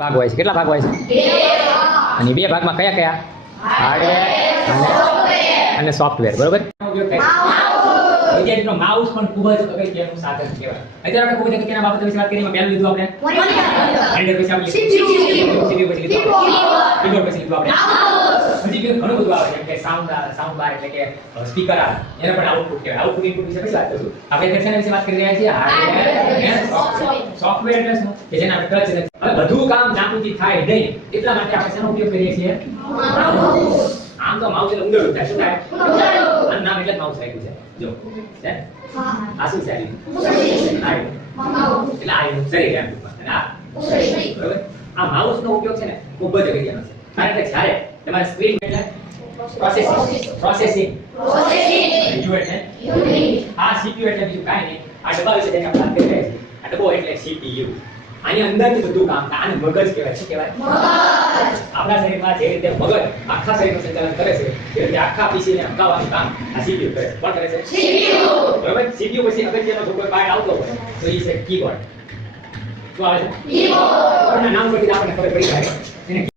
ભાગ હોય છે, કેટલા ભાગ હોય છે? અને બે ભાગમાં કયા કયા? હાર્ડવેર અને સોફ્ટવેર, બરોબર? વિદ્યાર્થીનો માઉસ પણ ખૂબ જ અગત્યનું સાધન કહેવાય. અત્યારે આપણે ખૂબ જ અગત્યના બાબતો વિશે વાત કરીએ. પહેલું લીધું આપણે મોનિટર, પછી આપણે CPU, પછી લીધું કીબોર્ડ, પછી લીધું આપણે હજી ઘણું બધું આવે જેમ કે સાઉન્ડ બાર એટલે કે સ્પીકર આવે, એને પણ આઉટપુટ કહેવાય. આઉટપુટ ઇનપુટ વિશે પછી વાત કરીશું. આપણે શેના વિશે વાત કરી રહ્યા છીએ? હાર્ડવેર અને સોફ્ટવેર એટલે શું કે જેને આપણે ટચ નથી. હવે બધું કામ જાંબુથી થાય નહીં એટલા માટે આપણે શેનો ઉપયોગ કરીએ છીએ? આમ તો માઉસ એટલે ઉંદરડું થાય. શું થાય? આનું નામ એટલે જ માઉસ રાખ્યું છે. જો છે આ શું છે? એટલે આ શરીર એમ અને આ બરોબર. આ માઉસ નો ઉપયોગ છે ને ખૂબ જ અગત્યનો છે. કારણ કે જ્યારે તમારે સ્ક્રીન એટલે પ્રોસેસિંગ યુનિટ આ CPU એટલે બીજું કાંઈ નહીં. આ ડબ્બા વિશે જેને આપણે વાત કરી રહ્યા છીએ, આ ડબ્બો એટલે CPU. આની અંદરથી બધું કામ થાય. આને મગજ કહેવાય. શું કહેવાય? મગજ. આપણા શરીરમાં જે રીતે મગજ આખા શરીરનું સંચાલન કરે છે એ રીતે આખા PC ને હકાવવાનું કામ આ CPU કરે છે. કોણ કરે છે? CPU. બરાબર. CPU પછી અગત્યનો જો કોઈ પાર્ટ આવતો હોય તો એ છે કીબોર્ડ. શું આવે છે? કીબોર્ડ. નામ પરથી આપણને ખબર પડી જાય. એને